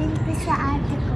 Sabihin ko sa ate ko.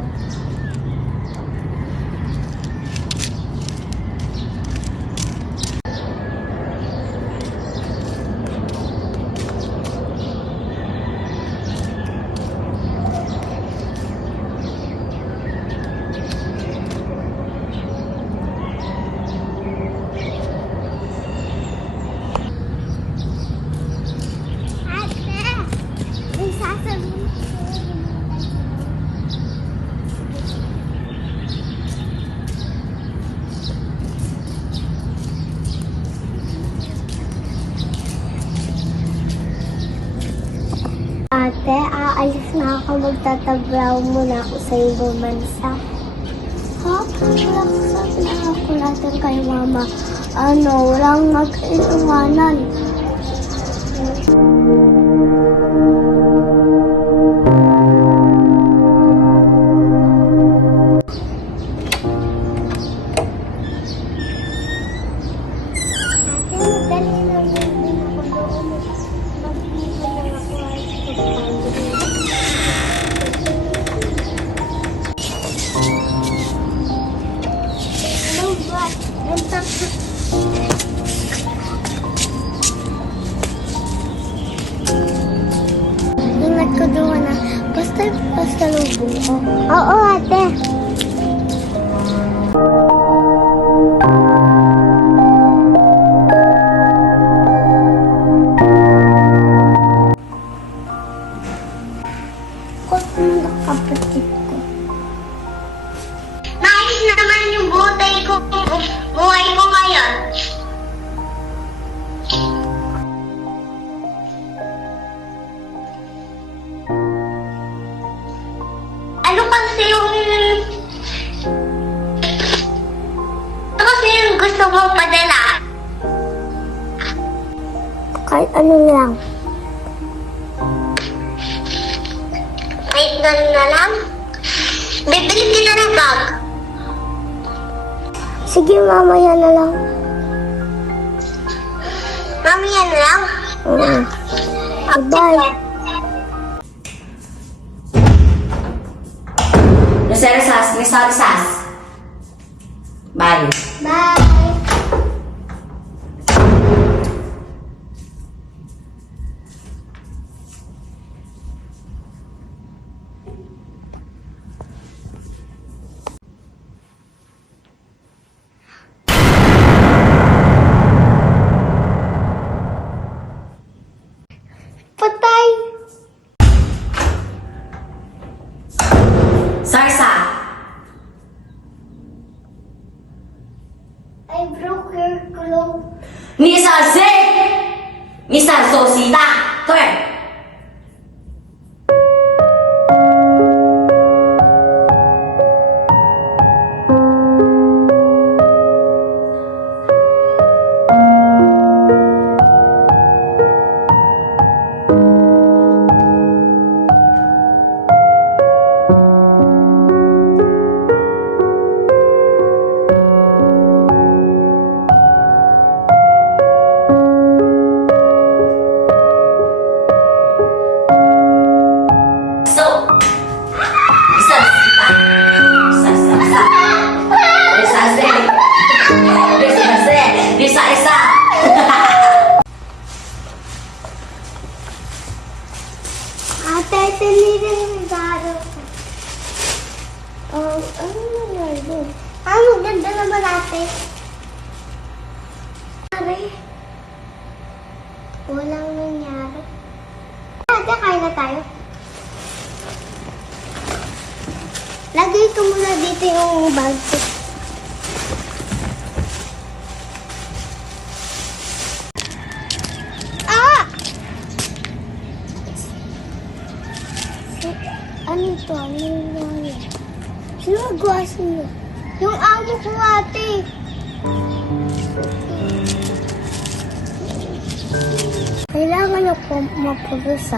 Ate, aalis na ako. Magtatabraw muna ako sa ibang bansa. Ha? Walang sabi na ako natin kay mama. Walang mag-iiwanan. Ingat ko doon na. Basta lubong ko. Oo, ate. Kung kapatid ko. Nais naman yung buhay ko ngayon. Ano kasi yung gusto mong padala? Kahit ano lang. Kahit gano'n na lang? Bibili kita ng bag. Sige, mamaya na lang. Mamaya na lang? Bye. Risas. Bye. Bye. Patay. Sarsa. I broke your clothes. Mr. Sosita. Turn. Ate, tinigil yung regalo ko. Ano nangyari doon? Maganda naman ate. Walang nangyari. Ate, kain na tayo. Lagay ko muna dito yung bag ko. Ano ito? Ano yung sino magwasin mo? Yung amo ko ate. Kailangan ako mapulis